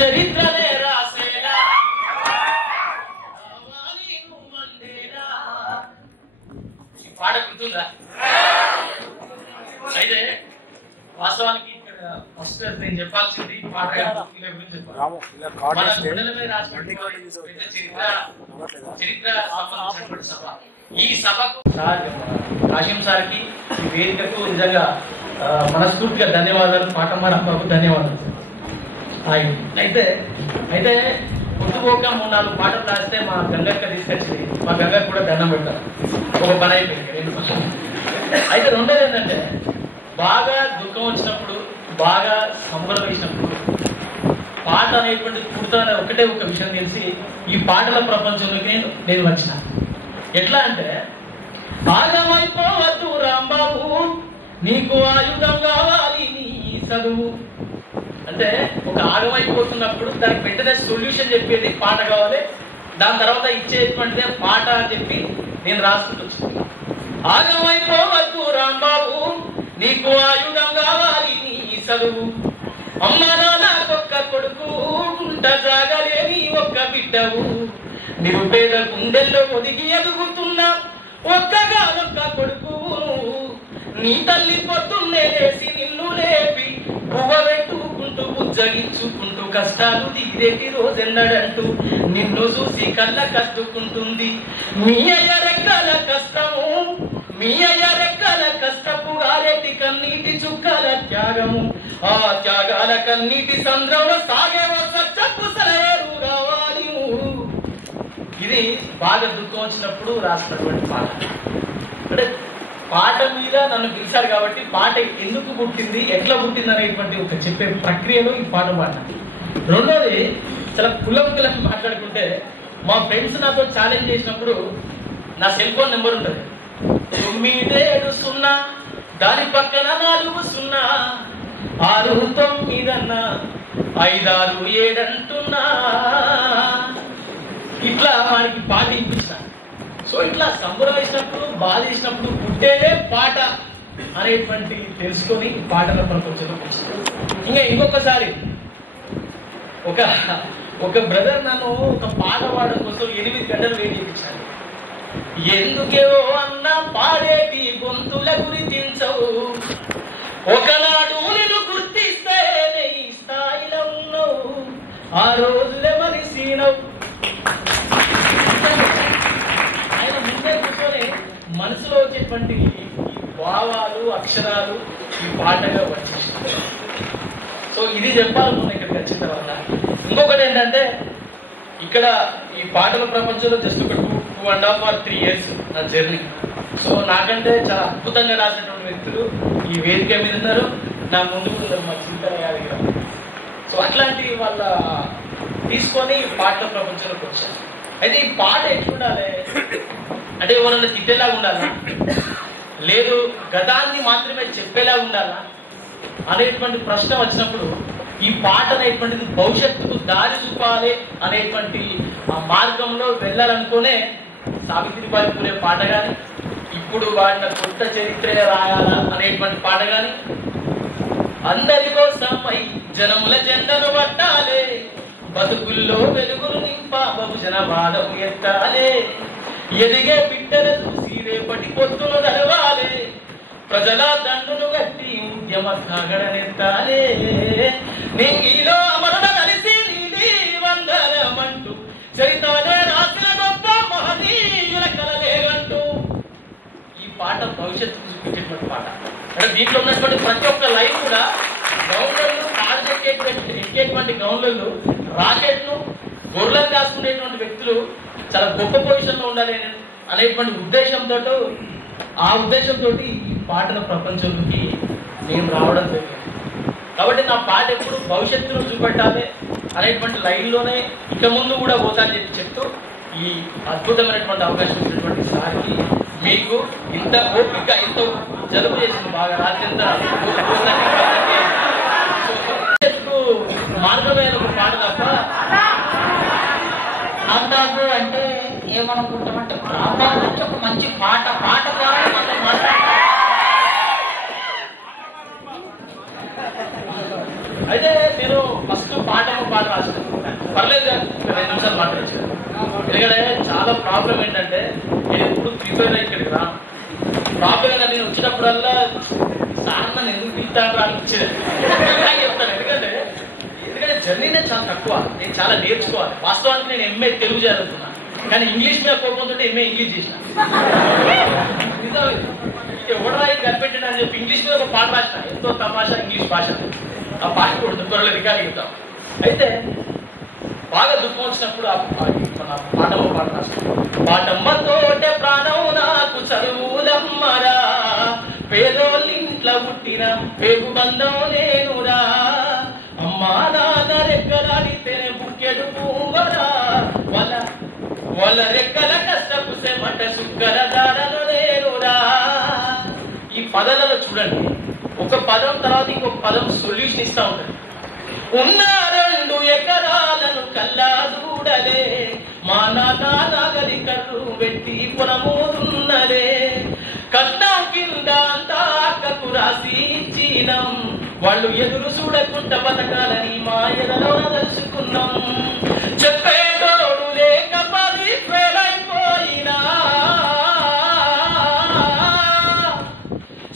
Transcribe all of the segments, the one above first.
చరిత్రనే రాసేలా ఈ పాట గుర్తుందా? అయితే వాస్తవానికి ఇక్కడ ఫస్ట్ నేను చెప్పాల్సింది పాట గురించి చెప్పాలి. మన గుండెల మీద రాసినటువంటి చరిత్ర సంబంధించినటువంటి సభ. ఈ సభకు కాశీం సార్కి ఈ వేదికకు నిజంగా మనస్ఫూర్తిగా ధన్యవాదాలు. పాటమారమ్మకు ధన్యవాదాలు. అయితే అయితే పొద్దుపోక 3-4 పాటలు రాస్తే మా గంగక్క తీసుకొచ్చింది. మా గంగక్క కూడా దండం పెట్టారు. ఒక పని అయిపోయింది. అయితే రెండోది ఏంటంటే బాగా దుఃఖం వచ్చినప్పుడు, బాగా సంబరం వేసినప్పుడు పాట అనేటువంటి పుడతానే ఒకటే ఒక విషయం తెలిసి ఈ పాటల ప్రపంచంలోకి నేను వచ్చిన. ఎట్లా అంటే ఆగమైపోవద్దు రాంబాబు, నీకు ఆయుధం కావాలి నీ చదువు. అంటే ఒక ఆగమైపోతున్నప్పుడు దానికి వెంటనే సొల్యూషన్ చెప్పేది పాట కావాలి. దాని తర్వాత ఇచ్చేటువంటిదే పాట అని చెప్పి నేను రాసుకుంటూ వచ్చింది. ఆగమైపోవద్దు రాంబాబు, నీకు ఆయుధం కావాలి నీ చదువు. అమ్మ నాకొక్క కొడుకు, గుంట జాగలేని ఒక్క బిడ్డవు. నిరుపేద గుండెల్లో ఒదిగి ఎదుగుతున్నా ఒక్కగానొక్క కొడుకు. నీ తల్లి పొద్దున్నే లేసి నిన్ను లేపి పువ్వ పెట్టుకుంటూ బుజ్జగించుకుంటూ కష్టాలు దిగిరేటి రోజెన్నడంటూ నిన్ను చూసి కళ్ళ కట్టుకుంటుంది. మీ అయ్య రెక్కల కష్టము, మీ అయ్య రెక్కల కష్టపు గారెట్టి కన్నీటి చుక్కల త్యాగము. ఆ త్యాగాల కన్నీటి సంద్రంలో సాగేవో సచ్చపు సలయేరు కావాలి. ఇది బాగా దుఃఖం వచ్చినప్పుడు రాసినటువంటి పాట. అంటే పాట మీద నన్ను పిలిచారు కాబట్టి పాట ఎందుకు పుట్టింది, ఎట్లా పుట్టింది అనేటువంటి ఒక చెప్పే ప్రక్రియలో ఈ పాట పాడిన. రెండోది చాలా కులం మాట్లాడుకుంటే మా ఫ్రెండ్స్ నాతో ఛాలెంజ్ చేసినప్పుడు నా సెల్ ఫోన్ నెంబర్ ఉంటుంది 970 దాని పక్కన 40 6 9 567 అంటున్నా. ఇట్లా వాడికి పాట ఇప్పించిన. సో ఇట్లా సంబరవేసినప్పుడు, బాధ చేసినప్పుడు పుట్టేదే పాట అనేటువంటి తెలుసుకొని పాటల ప్రపంచంలోకి వచ్చింది. ఇంకా ఇంకొకసారి ఒక బ్రదర్ నన్ను ఒక పాట పాడడం కోసం 8 గంటలు వెయిట్ చేయించాను. ఎందుకేవో అన్న పాడేటి గొంతుల గురించవు, ఒకనాడు నేను గుర్తిస్తే ఈ స్థాయిలో ఉన్నావు, ఆ రోజులే మనిషినవు. ఆయన ముందే కూర్చొని మనసులో వచ్చేటువంటి భావాలు, అక్షరాలు ఈ పాటగా వచ్చేసి. సో ఇది చెప్పాలనుకున్నా ఇక్కడికి వచ్చిన తర్వాత. ఇంకొకటి ఏంటంటే ఇక్కడ ఈ పాటల ప్రపంచంలో జస్ట్ ఒక 2.5 or 3 years నా జర్నీ. సో నాకంటే చాలా అద్భుతంగా రాసినటువంటి వ్యక్తులు ఈ వేదిక మీద ఉన్నారు, నా ముందు ఉన్నారు, మా చింతన యాదగిరి. సో అట్లాంటి వాళ్ళ తీసుకొని పాటల ప్రపంచంలోకి వచ్చాను. అయితే ఈ పాట ఎట్లుండాలి అంటే ఎవరన్నా తిట్టేలాగా ఉండాలా, లేదు గతాన్ని మాత్రమే చెప్పేలా ఉండాలా అనేటువంటి ప్రశ్న వచ్చినప్పుడు ఈ పాట అనేటువంటిది భవిష్యత్తుకు దారి చూపాలి అనేటువంటి ఆ మార్గంలో వెళ్ళాలనుకునే సావిత్రిబాయి పూలే పాట గాని, ఇప్పుడు వాడిన కొత్త చరిత్ర రాయాలా అనేటువంటి పాట గాని, అందరి కోసమై జనముల జెండను పట్టాలే, బతుకుల్లో వెలుగులు నింపా బహుజన వాదం ఎత్తాలే, ఎదిగే బిడ్డలు చూసి రేపటి పొత్తులు నడవాలే, ప్రజల దండును గట్టి ఉద్యమ సాగడనెత్తాలే, నీలో అమరుల కలిసి నీలి వందనమంటూ చరితనే రాసిన గొప్ప మహనీయుల కలలేగంటూ. ఈ పాట భవిష్యత్తు చూపించేటువంటి పాట. అంటే దీంట్లో ఉన్నటువంటి ప్రతి ఒక్క లైన్ కూడా గౌన్లను కాళ్ళు ఎక్కేటువంటి గౌన్లను, రాకెట్లు, గొర్రెలను కాసుకునేటువంటి వ్యక్తులు చాలా గొప్ప పొజిషన్ లో ఉండాలి అనేటువంటి ఉద్దేశంతో, ఆ ఉద్దేశంతో ఈ పాటల ప్రపంచంలోకి నేను రావడం జరిగింది. కాబట్టి నా పాట ఎప్పుడు భవిష్యత్తును చూపెట్టాలి అనేటువంటి లైన్లోనే ఇక ముందు కూడా పోతానని చెప్తూ ఈ అద్భుతమైనటువంటి అవకాశం ఇచ్చినటువంటి సార్కి, మీకు ఇంత ఓపిక, ఎంతో జలుబు చేసింది బాగా రాత్రి మార్గమైన ఒక పాట తప్ప రాంబాబు అంటే ఏమనుకుంటామంటే రాంబాబు అంటే ఒక మంచి పాట ద్వారా మనం మాట్లాడతాం. అయితే నేను ఫస్ట్ పాట రాసిన జర్నీ నేను చాలా తక్కువ, నేను చాలా నేర్చుకోవాలి. వాస్తవానికి నేను ఎంఏ తెలుగు చదువుతున్నా, కానీ ఇంగ్లీష్ మీద కోపంతో ఎంఏ ఇంగ్లీష్ చేసిన. ఎవడరా కనిపెట్టిన అని చెప్పి ఇంగ్లీష్ మీద ఒక పాట రాసిన, ఎంతో తమాషా ఇంగ్లీష్ భాష. ఆ పాట కూడా త్వరలో రికార్డ్ చేద్దాం. అయితే బాగా దుఃఖం వచ్చినప్పుడు మన పాటమ్మ పాట రాస్తాం. పాటమ్మతోటే ప్రాణం నాకు చదువులమ్మరా, పేదోళ్ళింట్లో పుట్టిన పేగు బంధం నేనురా, అమ్మా నాన్న రెక్కలాడితేనే బుక్కెడు పువ్వరా, వాళ్ళ రెక్కల కష్టపు సెమట సుక్కల దారలు నేనురా. ఈ పదాలలో చూడండి, ఒక పదం తర్వాత ఇంకొక పదం సొల్యూషన్ ఇస్తా ఉంటుంది. ఉన్న 2 ఎకరాలను కల్లా చూడలే, మా నాన్న నాగలి కర్రు పెట్టి పొలమోదున్నలే, కట్నం కింద అంతా అక్కకు రాసి ఇచ్చినాం, వాళ్ళు ఎదురు చూడకుండా బతకాలని మా ఎదలో తెలుసుకున్నాం, చెప్పేటోడు లేక 10 ఫెయిల్ అయిపోయినా,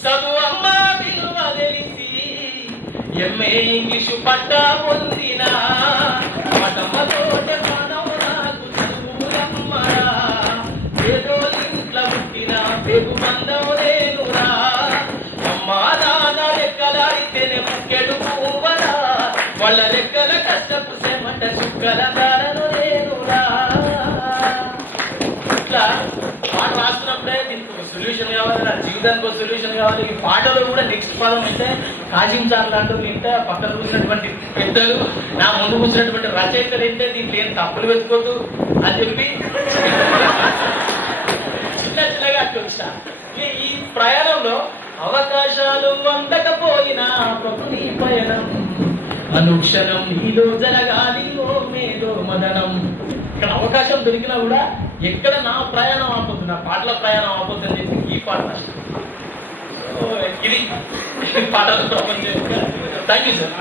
చదువు అమ్మ విలువ తెలిసి ఎంఏ ఇంగ్లీషు పట్టా పొందినా, పటమ్మతోటే ప్రాణం నాకు చదువులమ్మరా, పేదోళ్ళింట్లో పుట్టిన పేగు బంధం నేనురా, అమ్మా నాన్న లెక్కలాడితేనే ముక్కెడు పువ్వరా, వాళ్ళ లెక్కల కష్టపు సెమట సుక్కల దారను నేనురా. ఇట్లా పాట రాస్తున్నప్పుడే దీనికి ఒక సొల్యూషన్ కావాలి, నా జీవితానికి ఒక సొల్యూషన్ కావాలి. ఈ పాటలో కూడా నెక్స్ట్ పదం అయితే కాజించారు లాంటి వింటే పక్కన కూర్చున్నటువంటి పెద్దలు, నా ముందు కూర్చున్నటువంటి రచయితలు అయితే దీంట్లో ఏం తప్పులు వెతుకోద్దు అని చెప్పి చిన్నగా అట్లా వచ్చా. ఈ ప్రయాణంలో అవకాశాలు అందకపోయినా ప్రభుని పయనం, అనుక్షణం నీలో జరగాలి ఓ మేదో మదనం. ఇక్కడ అవకాశం దొరికినా కూడా ఎక్కడ నా ప్రయాణం ఆపొద్దు, నా పాటల ప్రయాణం ఆపొద్దు అని చెప్పి ఈ పాట రాష్ట్రం. ఇది పాటల ప్రపంచం. Thank you sir.